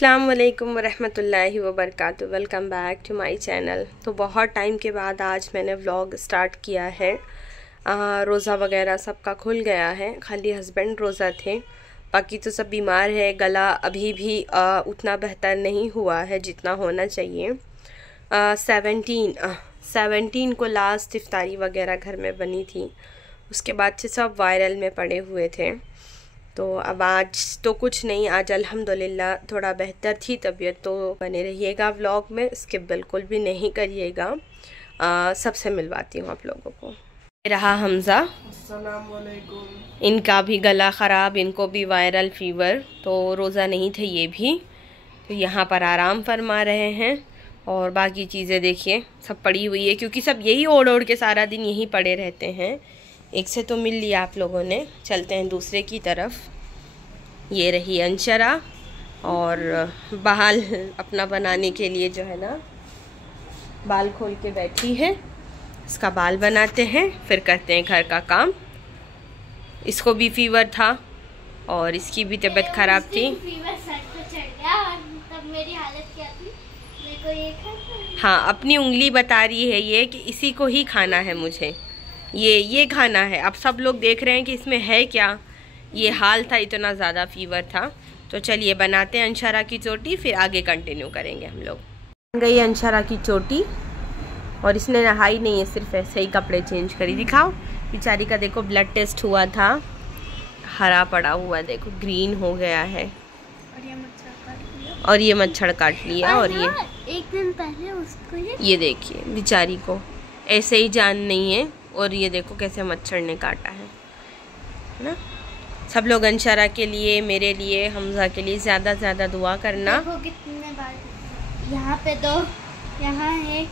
अस्सलाम वालेकुम वरहमतुल्लाहि वबरकातुहू। Welcome back to my channel. तो बहुत टाइम के बाद आज मैंने व्लॉग स्टार्ट किया है। रोज़ा वगैरह सबका खुल गया है, खाली हस्बैंड रोज़ा थे, बाकी तो सब बीमार है। गला अभी भी उतना बेहतर नहीं हुआ है जितना होना चाहिए। 17 को लास्ट इफ्तारी वगैरह घर में बनी थी, उसके बाद से सब वायरल में पड़े हुए थे। तो अब आज तो कुछ नहीं, आज अल्हम्दुलिल्लाह थोड़ा बेहतर थी तबीयत। तो बने रहिएगा व्लॉग में, स्किप बिल्कुल भी नहीं करिएगा। सबसे मिलवाती हूँ आप लोगों को। रहा हमज़ा, अस्सलाम वालेकुम। इनका भी गला ख़राब, इनको भी वायरल फीवर, तो रोज़ा नहीं थे ये भी, तो यहाँ पर आराम फरमा रहे हैं। और बाकी चीज़ें देखिए सब पड़ी हुई है, क्योंकि सब यही ओढ़ ओढ़ के सारा दिन यहीं पड़े रहते हैं। एक से तो मिल लिया आप लोगों ने, चलते हैं दूसरे की तरफ। ये रही अंशरा, और बाल अपना बनाने के लिए जो है ना बाल खोल के बैठी है। इसका बाल बनाते हैं, फिर करते हैं घर का काम। इसको भी फीवर था और इसकी भी तबीयत ख़राब थी। फीवर सर पे चढ़ गया और तब मेरी हालत क्या थी, मेरे को ये हाँ, अपनी उंगली बता रही है ये कि इसी को ही खाना है मुझे, ये खाना है। अब सब लोग देख रहे हैं कि इसमें है क्या। ये हाल था, इतना ज़्यादा फीवर था। तो चलिए बनाते हैं अंशरा की चोटी, फिर आगे कंटिन्यू करेंगे हम लोग। बन गई अंशरा की चोटी, और इसने नहाई नहीं है, सिर्फ ऐसे ही कपड़े चेंज करी। दिखाओ बेचारी का, देखो ब्लड टेस्ट हुआ था, हरा पड़ा हुआ, देखो ग्रीन हो गया है। और ये मच्छर काट लिया। और ये एक दिन पहले उसको ये देखिए बेचारी को ऐसे ही जान नहीं है। और ये देखो कैसे मच्छर ने काटा है ना। सब लोग अंशरा के लिए, मेरे लिए, हमजा के लिए ज़्यादा से ज़्यादा दुआ करना। देखो कितने बार, यहाँ पे दो, यहाँ एक,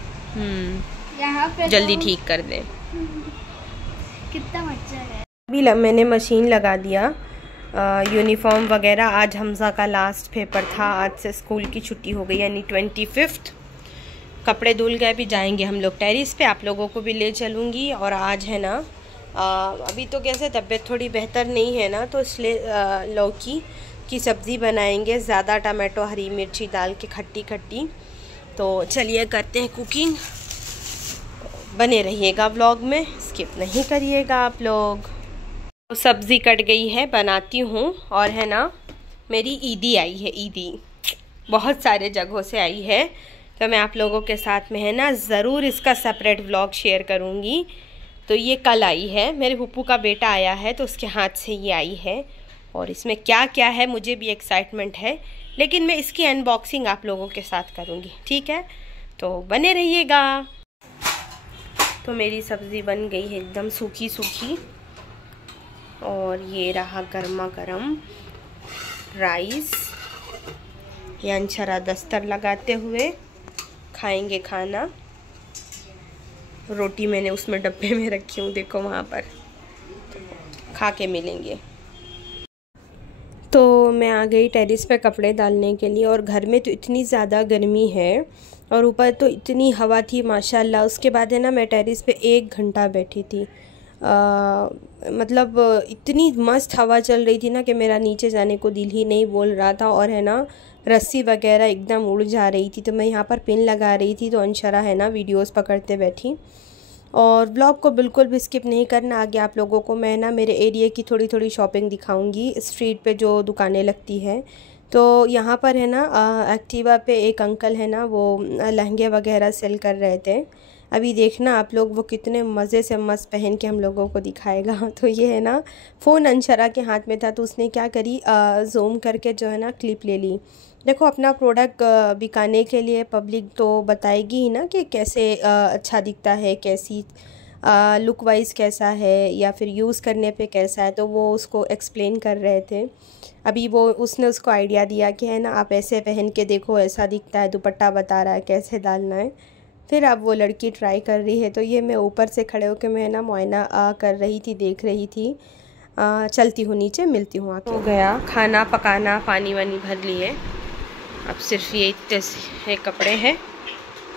यहाँ पे जल्दी ठीक कर दें। कितना मच्छर है। अभी मैंने मशीन लगा दिया यूनिफॉर्म वगैरह। आज हमजा का लास्ट पेपर था, आज से स्कूल की छुट्टी हो गई, यानी 25। कपड़े धुल गए, भी जाएंगे हम लोग टेरिस पे, आप लोगों को भी ले चलूँगी। और आज है ना अभी तो कैसे तबीयत थोड़ी बेहतर नहीं है ना, तो इसलिए लौकी की सब्ज़ी बनाएंगे, ज़्यादा टमाटो हरी मिर्ची डाल के खट्टी खट्टी। तो चलिए करते हैं कुकिंग, बने रहिएगा व्लॉग में, स्किप नहीं करिएगा आप लोग। तो सब्ज़ी कट गई है, बनाती हूँ। और है ना मेरी ईदी आई है, ईदी बहुत सारे जगहों से आई है, तो मैं आप लोगों के साथ में है ना ज़रूर इसका सेपरेट व्लॉग शेयर करूँगी। तो ये कल आई है, मेरे फूफू का बेटा आया है, तो उसके हाथ से ये आई है। और इसमें क्या क्या है मुझे भी एक्साइटमेंट है, लेकिन मैं इसकी अनबॉक्सिंग आप लोगों के साथ करूँगी, ठीक है? तो बने रहिएगा। तो मेरी सब्ज़ी बन गई है एकदम सूखी सूखी, और ये रहा गर्मा गर्म राइस। ये अंशरा दस्तर लगाते हुए खाएंगे खाना। रोटी मैंने उसमें डब्बे में रखी हूँ, देखो वहाँ पर, खा के मिलेंगे। तो मैं आ गई टेरिस पे कपड़े डालने के लिए, और घर में तो इतनी ज़्यादा गर्मी है और ऊपर तो इतनी हवा थी माशाल्लाह। उसके बाद है ना मैं टेरिस पे 1 घंटा बैठी थी। मतलब इतनी मस्त हवा चल रही थी ना कि मेरा नीचे जाने को दिल ही नहीं बोल रहा था। और है ना रस्सी वगैरह एकदम उड़ जा रही थी, तो मैं यहाँ पर पिन लगा रही थी, तो अंशरा है ना वीडियोस पकड़ते बैठी। और व्लॉग को बिल्कुल भी स्किप नहीं करना। आगे आप लोगों को मैं ना मेरे एरिया की थोड़ी थोड़ी शॉपिंग दिखाऊंगी, स्ट्रीट पे जो दुकानें लगती हैं। तो यहाँ पर है ना एक्टिवा पे एक अंकल है ना, वो लहंगे वगैरह सेल कर रहे थे। अभी देखना आप लोग, वो कितने मज़े से मस्त पहन के हम लोगों को दिखाएगा। तो ये है ना फ़ोन अंशरा के हाथ में था, तो उसने क्या करी, जूम करके जो है ना क्लिप ले ली। देखो अपना प्रोडक्ट दिखाने के लिए पब्लिक तो बताएगी ही ना कि कैसे अच्छा दिखता है, कैसी लुक वाइज कैसा है, या फिर यूज़ करने पे कैसा है। तो वो उसको एक्सप्लेन कर रहे थे। अभी वो उसने उसको आइडिया दिया कि है ना आप ऐसे पहन के देखो, ऐसा दिखता है, दुपट्टा बता रहा है कैसे डालना है। फिर अब वो लड़की ट्राई कर रही है, तो ये मैं ऊपर से खड़े होकर मैं ना मुआयना कर रही थी, देख रही थी। चलती हूँ नीचे, मिलती हूँ आके। हो गया खाना पकाना, पानी वानी भर लिए, अब सिर्फ ये इतने कपड़े हैं,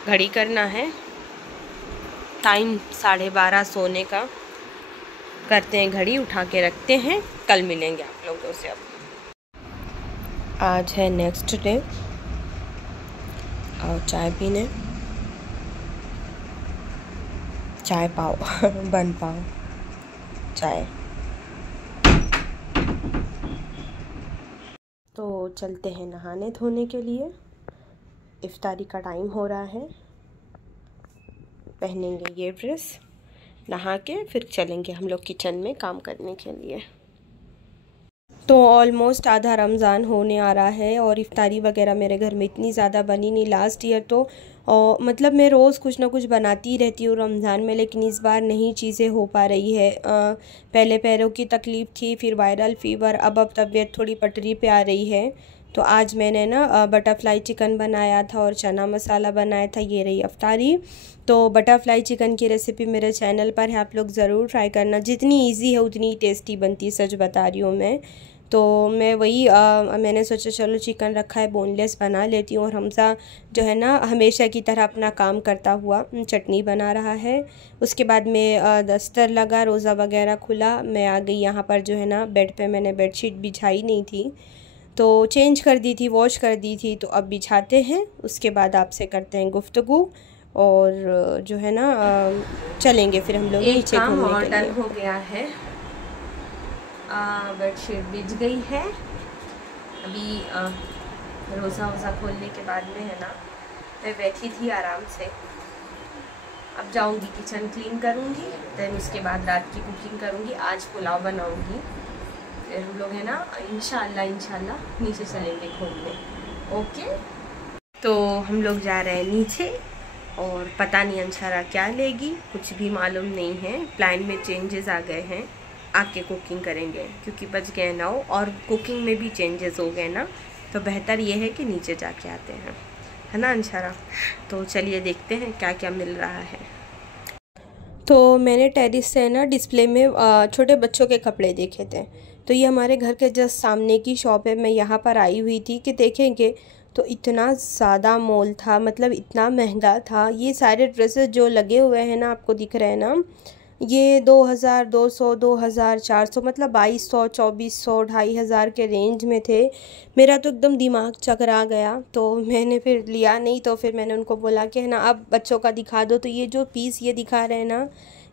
घड़ी करना है, टाइम 12:30 सोने का। करते हैं घड़ी, उठा के रखते हैं, कल मिलेंगे आप लोगों से। अब आज है नेक्स्ट डे और चाय पीने, चाय पाओ बन पाओ चाय। तो चलते हैं नहाने धोने के लिए, इफ्तारी का टाइम हो रहा है। पहनेंगे ये ड्रेस, नहा के फिर चलेंगे हम लोग किचन में काम करने के लिए। तो ऑलमोस्ट आधा रमज़ान होने आ रहा है और इफ्तारी वगैरह मेरे घर में इतनी ज़्यादा बनी नहीं। लास्ट ईयर तो मतलब मैं रोज़ कुछ ना कुछ बनाती रहती हूँ रमज़ान में, लेकिन इस बार नहीं चीज़ें हो पा रही है। पहले पैरों की तकलीफ़ थी, फिर वायरल फ़ीवर, अब तबीयत थोड़ी पटरी पे आ रही है। तो आज मैंने ना बटरफ्लाई चिकन बनाया था और चना मसाला बनाया था। ये रही इफ्तारी। तो बटरफ्लाई चिकन की रेसिपी मेरे चैनल पर है, आप लोग ज़रूर ट्राई करना। जितनी इजी है उतनी टेस्टी बनती है, सच बता रही हूँ मैं। तो मैं वही मैंने सोचा चलो चिकन रखा है बोनलेस बना लेती हूँ। और हमसा जो है ना हमेशा की तरह अपना काम करता हुआ चटनी बना रहा है। उसके बाद में दस्तर लगा, रोज़ा वगैरह खुला, मैं आ गई यहाँ पर। जो है ना बेड पे मैंने बेडशीट बिछाई नहीं थी तो चेंज कर दी थी, वॉश कर दी थी, तो अब बिछाते हैं। उसके बाद आपसे करते हैं गुफ्तगू और जो है ना चलेंगे फिर हम लोग नीचे घूमने के लिए। हो गया है, बेडशीट बिछ गई है। अभी रोज़ा वोज़ा खोलने के बाद में है ना मैं बैठी थी आराम से। अब जाऊंगी किचन क्लीन करूंगी, देन उसके बाद रात की कुकिंग करूंगी। आज पुलाव बनाऊंगी, फिर हम लोग है ना इंशाल्लाह नीचे चलेंगे घूमने। ओके, तो हम लोग जा रहे हैं नीचे और पता नहीं अंशारा क्या लेगी, कुछ भी मालूम नहीं है। प्लान में चेंजेस आ गए हैं, आके कुकिंग करेंगे क्योंकि बच गए 9 और कुकिंग में भी चेंजेस हो गए ना, तो बेहतर ये है कि नीचे जाके आते हैं, है ना अंशारा। तो चलिए देखते हैं क्या क्या मिल रहा है। तो मैंने टेरिस से ना डिस्प्ले में छोटे बच्चों के कपड़े देखे थे। तो ये हमारे घर के जस्ट सामने की शॉप है। मैं यहाँ पर आई हुई थी कि देखेंगे, तो इतना ज़्यादा मोल था, मतलब इतना महंगा था। ये सारे ड्रेसेस जो लगे हुए हैं ना, आपको दिख रहे हैं ना, ये 2200, 2400, मतलब 2200, 2400, 2500 के रेंज में थे। मेरा तो एकदम दिमाग चकरा गया, तो मैंने फिर लिया नहीं। तो फिर मैंने उनको बोला कि है ना अब बच्चों का दिखा दो। तो ये जो पीस ये दिखा रहे हैं ना,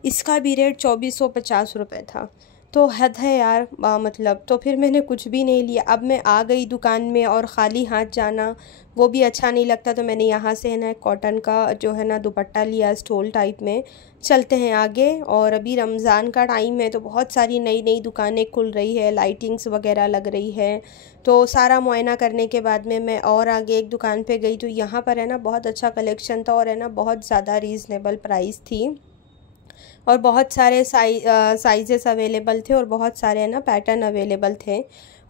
इसका भी रेट 2450 रुपये था। तो हद है यार, मतलब। तो फिर मैंने कुछ भी नहीं लिया। अब मैं आ गई दुकान में और ख़ाली हाथ जाना वो भी अच्छा नहीं लगता। तो मैंने यहाँ से है ना कॉटन का जो है ना दुपट्टा लिया, स्टोल टाइप में। चलते हैं आगे। और अभी रमज़ान का टाइम है तो बहुत सारी नई नई दुकानें खुल रही है, लाइटिंग्स वगैरह लग रही है। तो सारा मुआयना करने के बाद में मैं और आगे एक दुकान पे गई, तो यहाँ पर है ना बहुत अच्छा कलेक्शन था और है ना बहुत ज़्यादा रीज़नेबल प्राइस थी और बहुत सारे साइजेस अवेलेबल थे और बहुत सारे है ना पैटर्न अवेलेबल थे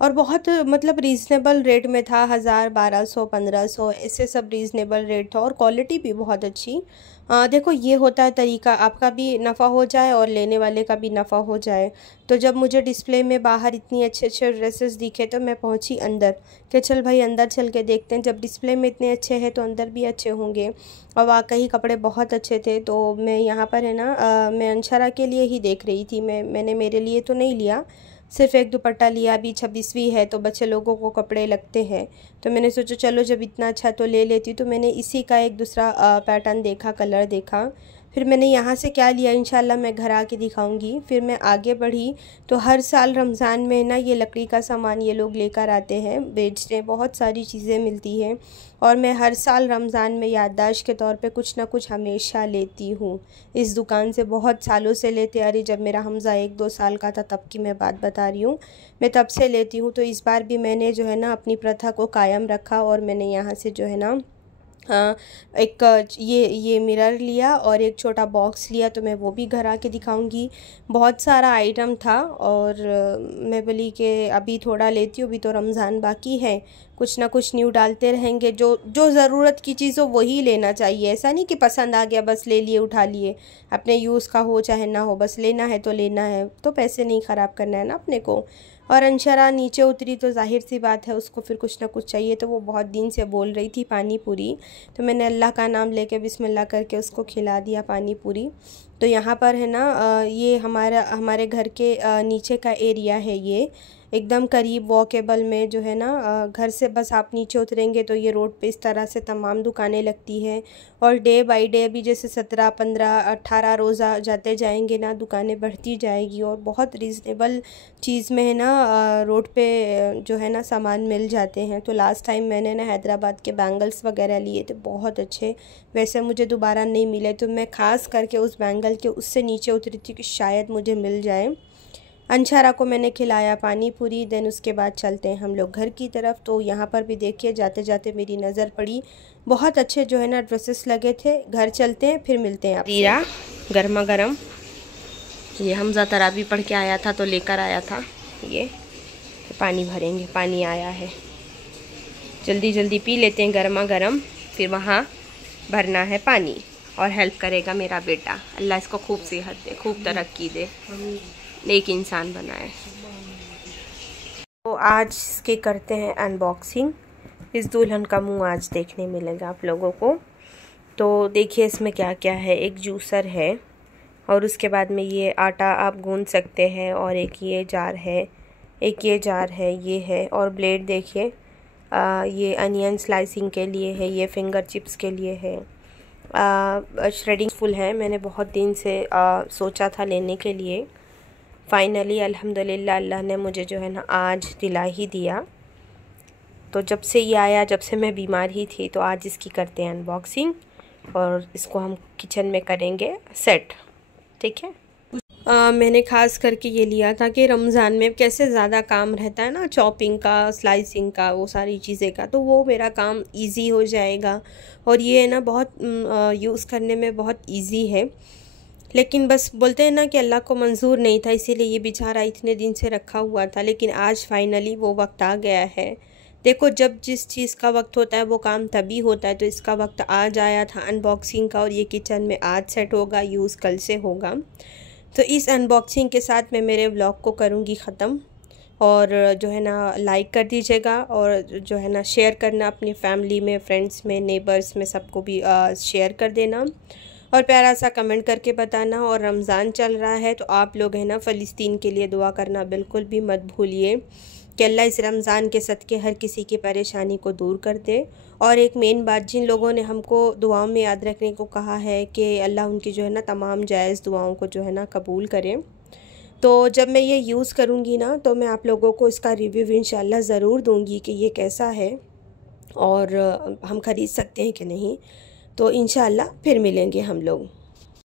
और बहुत मतलब रीज़नेबल रेट में था। 1000, 1200, 1500 ऐसे सब रीज़नेबल रेट था और क्वालिटी भी बहुत अच्छी। देखो ये होता है तरीका, आपका भी नफ़ा हो जाए और लेने वाले का भी नफ़ा हो जाए। तो जब मुझे डिस्प्ले में बाहर इतनी अच्छे अच्छे ड्रेसेस दिखे तो मैं पहुंची अंदर कि चल भाई अंदर चल के देखते हैं। जब डिस्प्ले में इतने अच्छे हैं तो अंदर भी अच्छे होंगे। और वाकई कपड़े बहुत अच्छे थे। तो मैं यहाँ पर है ना मैं अंशरा के लिए ही देख रही थी। मैंने मेरे लिए तो नहीं लिया, सिर्फ़ एक दुपट्टा लिया। अभी 26वीं है तो बच्चे लोगों को कपड़े लगते हैं, तो मैंने सोचा चलो जब इतना अच्छा तो ले लेती। तो मैंने इसी का एक दूसरा पैटर्न देखा, कलर देखा। फिर मैंने यहाँ से क्या लिया इंशाल्लाह मैं घर आके दिखाऊंगी। फिर मैं आगे बढ़ी तो हर साल रमज़ान में ना ये लकड़ी का सामान ये लोग लेकर आते हैं, बेचते, बहुत सारी चीज़ें मिलती हैं। और मैं हर साल रमज़ान में याददाश्त के तौर पे कुछ ना कुछ हमेशा लेती हूँ इस दुकान से। बहुत सालों से लेते आ रही, जब मेरा हमज़ा 1-2 साल का था तब की मैं बात बता रही हूँ, मैं तब से लेती हूँ। तो इस बार भी मैंने जो है ना अपनी प्रथा को कायम रखा और मैंने यहाँ से जो है ना एक ये मिरर लिया और एक छोटा बॉक्स लिया। तो मैं वो भी घर आके दिखाऊंगी। बहुत सारा आइटम था और मैं बोली कि अभी थोड़ा लेती हूँ, अभी तो रमज़ान बाकी है, कुछ ना कुछ न्यू डालते रहेंगे। जो ज़रूरत की चीज़ हो वही लेना चाहिए। ऐसा नहीं कि पसंद आ गया बस ले लिए, उठा लिए, अपने यूज़ का हो चाहे ना हो, बस लेना है तो लेना है, तो पैसे नहीं ख़राब करना है ना अपने को। और अंशरा नीचे उतरी तो जाहिर सी बात है उसको फिर कुछ ना कुछ चाहिए। तो वो बहुत दिन से बोल रही थी पानी पूरी, तो मैंने अल्लाह का नाम लेके बिस्मिल्लाह करके उसको खिला दिया पानी पूरी। तो यहाँ पर है ना ये हमारे घर के नीचे का एरिया है। एकदम करीब वॉकेबल में जो है ना, घर से बस आप नीचे उतरेंगे तो ये रोड पे इस तरह से तमाम दुकानें लगती है। और डे बाय डे अभी जैसे 17, 15, 18 रोज़ा जाते जाएंगे ना, दुकानें बढ़ती जाएगी और बहुत रीज़नेबल चीज़ में है ना रोड पे जो है ना सामान मिल जाते हैं। तो लास्ट टाइम मैंने ना हैदराबाद के बैंगल्स वगैरह लिए थे, बहुत अच्छे। वैसे मुझे दोबारा नहीं मिले तो मैं ख़ास करके उस बैंगल के उससे नीचे उतरी थी कि शायद मुझे मिल जाए। अंशारा को मैंने खिलाया पानी पूरी, देन उसके बाद चलते हैं हम लोग घर की तरफ। तो यहाँ पर भी देखिए जाते जाते मेरी नज़र पड़ी, बहुत अच्छे जो है ना ड्रेसेस लगे थे। घर चलते हैं फिर मिलते हैं आप। रीरा गर्मा गर्म, ये हमज़ा तरावी पढ़ के आया था तो लेकर आया था ये। पानी भरेंगे, पानी आया है, जल्दी जल्दी पी लेते हैं गर्मा गर्म, फिर वहाँ भरना है पानी। और हेल्प करेगा मेरा बेटा, अल्लाह इसको खूब सेहत दे, खूब तरक्की दे, नेक इंसान बनाए। तो आज इसके करते हैं अनबॉक्सिंग। इस दुल्हन का मुंह आज देखने मिलेगा आप लोगों को। तो देखिए इसमें क्या क्या है। एक जूसर है और उसके बाद में ये आटा आप गूंद सकते हैं, और एक ये जार है, एक ये जार है, ये है। और ब्लेड देखिए, ये अनियन स्लाइसिंग के लिए है, ये फिंगर चिप्स के लिए है। श्रेडिंग फुल है, मैंने बहुत दिन से सोचा था लेने के लिए। फाइनली अल्हम्दुलिल्लाह अल्लाह ने मुझे जो है ना आज दिला ही दिया। तो जब से ये आया, जब से मैं बीमार ही थी, तो आज इसकी करते हैं अनबॉक्सिंग और इसको हम किचन में करेंगे सेट, ठीक है। मैंने ख़ास करके ये लिया था कि रमज़ान में कैसे ज़्यादा काम रहता है ना, चॉपिंग का, स्लाइसिंग का, वो सारी चीज़ें का, तो वो मेरा काम इजी हो जाएगा। और ये है ना बहुत यूज़ करने में बहुत इजी है। लेकिन बस बोलते हैं ना कि अल्लाह को मंजूर नहीं था, इसीलिए ये बेचारा इतने दिन से रखा हुआ था। लेकिन आज फाइनली वो वक्त आ गया है। देखो जब जिस चीज़ का वक्त होता है वो काम तभी होता है, तो इसका वक्त आज आया था अनबॉक्सिंग का। और ये किचन में आज सेट होगा, यूज़ कल से होगा। तो इस अनबॉक्सिंग के साथ मैं मेरे व्लॉग को करूँगी ख़त्म। और जो है ना लाइक कर दीजिएगा, और जो है ना शेयर करना अपनी फैमिली में, फ्रेंड्स में, नेबर्स में, सबको भी शेयर कर देना। और प्यारा सा कमेंट करके बताना। और रमज़ान चल रहा है तो आप लोग है ना फ़लस्तीन के लिए दुआ करना बिल्कुल भी मत भूलिए कि अल्लाह इस रमज़ान के सदक़े हर किसी की परेशानी को दूर कर दे। और एक मेन बात, जिन लोगों ने हमको दुआओं में याद रखने को कहा है कि अल्लाह उनकी जो है ना तमाम जायज़ दुआओं को जो है ना कबूल करें। तो जब मैं ये यूज़ करूँगी ना तो मैं आप लोगों को इसका रिव्यू इंशाल्लाह ज़रूर दूँगी कि ये कैसा है और हम ख़रीद सकते हैं कि नहीं। तो इंशाल्लाह फिर मिलेंगे हम लोग।